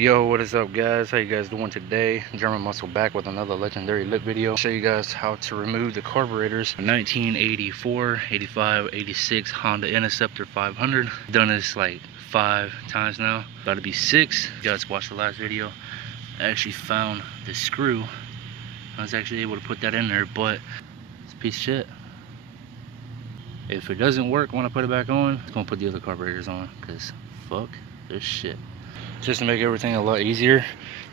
Yo, what is up guys? How you guys doing today? German Muscle back with another legendary lip video. I'll show you guys how to remove the carburetors. 1984, 85, 86 Honda Interceptor 500. Done this like 5 times now. About to be 6. You guys watched the last video. I actually found the screw. I was actually able to put that in there, but it's a piece of shit. If it doesn't work when I put it back on, it's gonna put the other carburetors on, because fuck this shit. Just to make everything a lot easier,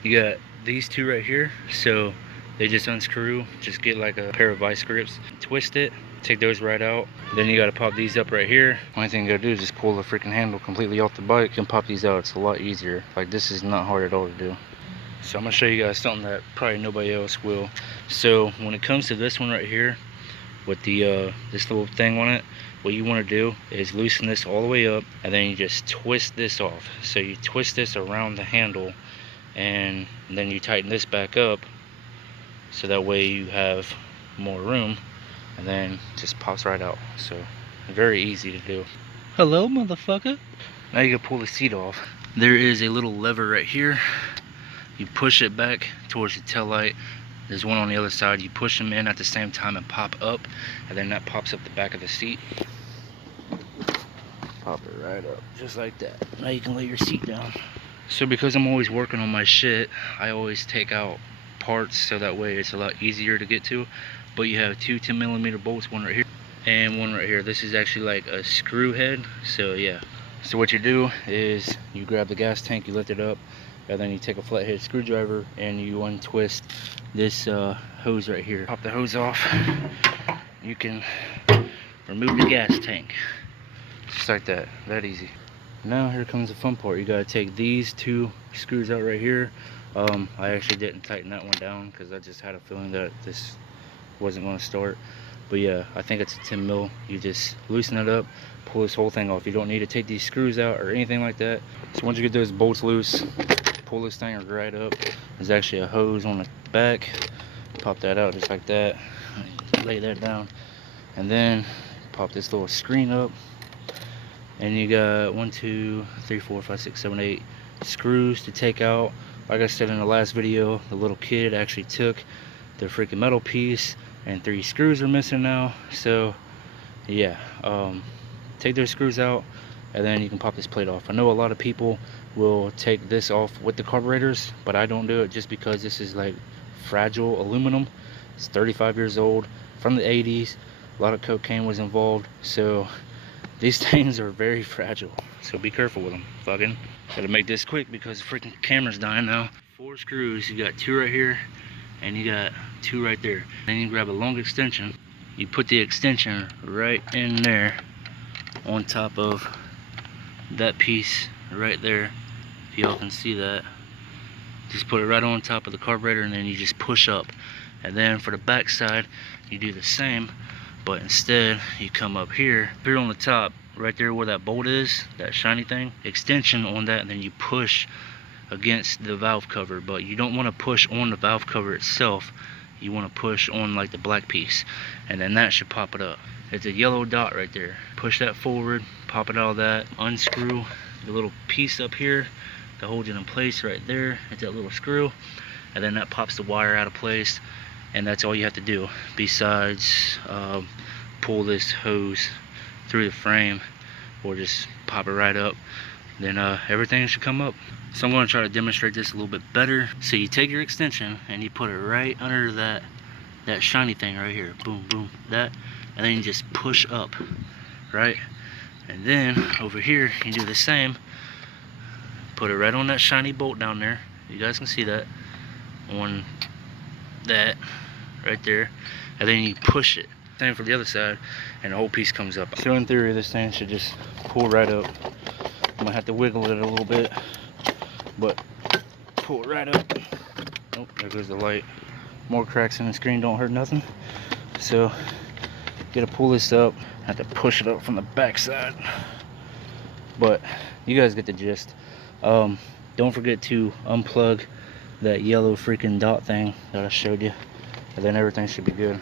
you got these two right here, so they just unscrew. Just get like a pair of vice grips, twist it, take those right out. Then you got to pop these up right here. Only thing you got to do is just pull the freaking handle completely off the bike and pop these out. It's a lot easier. Like, this is not hard at all to do. So I'm gonna show you guys something that probably nobody else will. So when it comes to this one right here with the this little thing on it, what you want to do is loosen this all the way up, and then you just twist this off. So you twist this around the handle, and then you tighten this back up, so that way you have more room, and then it just pops right out. So very easy to do. Hello, motherfucker. Now you can pull the seat off. There is a little lever right here. You push it back towards the tail light. There's one on the other side. You push them in at the same time and pop up, and then that pops up the back of the seat. Pop it right up, just like that. Now you can lay your seat down. So because I'm always working on my shit, I always take out parts, so that way it's a lot easier to get to. But you have two 10mm bolts, one right here and one right here. This is actually like a screw head, so yeah. So what you do is you grab the gas tank, you lift it up, and then you take a flathead screwdriver and you untwist this hose right here. Pop the hose off. You can remove the gas tank. Just like that. That easy. Now here comes the fun part. You gotta take these two screws out right here. I actually didn't tighten that one down because I just had a feeling that this wasn't going to start. But yeah, I think it's a 10 mil. You just loosen it up, pull this whole thing off. You don't need to take these screws out or anything like that. So once you get those bolts loose, pull this thing right up. There's actually a hose on the back. Pop that out just like that. Lay that down, and then pop this little screen up. And you got 1, 2, 3, 4, 5, 6, 7, 8 screws to take out. Like I said in the last video, the little kid actually took the freaking metal piece, and 3 screws are missing now. So yeah, take those screws out, and then you can pop this plate off. I know a lot of people will take this off with the carburetors, but I don't do it just because this is like fragile aluminum. It's 35 years old, from the 80s. A lot of cocaine was involved, so these things are very fragile, so be careful with them. Fucking gotta make this quick because the freaking camera's dying now. 4 screws. You got 2 right here, and you got 2 right there. Then you grab a long extension. You put the extension right in there on top of that piece right there. If y'all can see that, just put it right on top of the carburetor, and then you just push up. And then for the back side, you do the same, but instead you come up here on the top, right there where that bolt is, that shiny thing, extension on that, and then you push against the valve cover. But you don't want to push on the valve cover itself, you want to push on like the black piece, and then that should pop it up. It's a yellow dot right there. Push that forward, pop it out of that, unscrew the little piece up here that holds it in place right there. It's that little screw, and then that pops the wire out of place. And that's all you have to do, besides pull this hose through the frame, or just pop it right up. Then everything should come up. So I'm going to try to demonstrate this a little bit better. So you take your extension and you put it right under that shiny thing right here. Boom, boom, that. And then you just push up, right? And then over here you do the same. Put it right on that shiny bolt down there. You guys can see that. On that right there, and then you push it. Same for the other side, and the whole piece comes up. So in theory, this thing should just pull right up. I'm gonna have to wiggle it a little bit, but pull it right up. Oh, there goes the light. More cracks in the screen don't hurt nothing. So you gotta pull this up. Have to push it up from the back side, but you guys get the gist. Don't forget to unplug that yellow freaking dot thing that I showed you, and then everything should be good.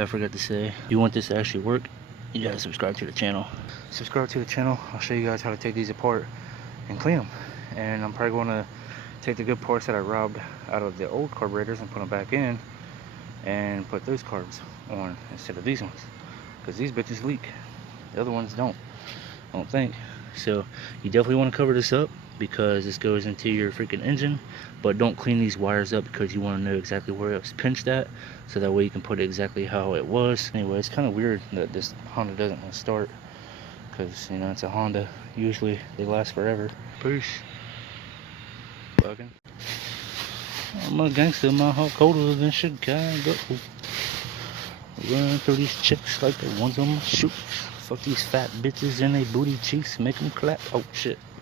I forgot to say, you want this to actually work, you gotta subscribe to the channel. Subscribe to the channel. I'll show you guys how to take these apart and clean them. And I'm probably going to take the good parts that I robbed out of the old carburetors and put them back in and put those carbs on instead of these ones, because these bitches leak. The other ones don't, I don't think. So you definitely want to cover this up, because this goes into your freaking engine. But don't clean these wires up, because you want to know exactly where it was pinched at, so that way you can put it exactly how it was. Anyway, it's kind of weird that this Honda doesn't want to start, because, you know, it's a Honda. Usually they last forever. Peace. Fucking. I'm a gangster, my heart colder than Chicago. Run through these chicks like the ones on my shoes. Fuck these fat bitches and they booty cheeks, make them clap. Oh shit.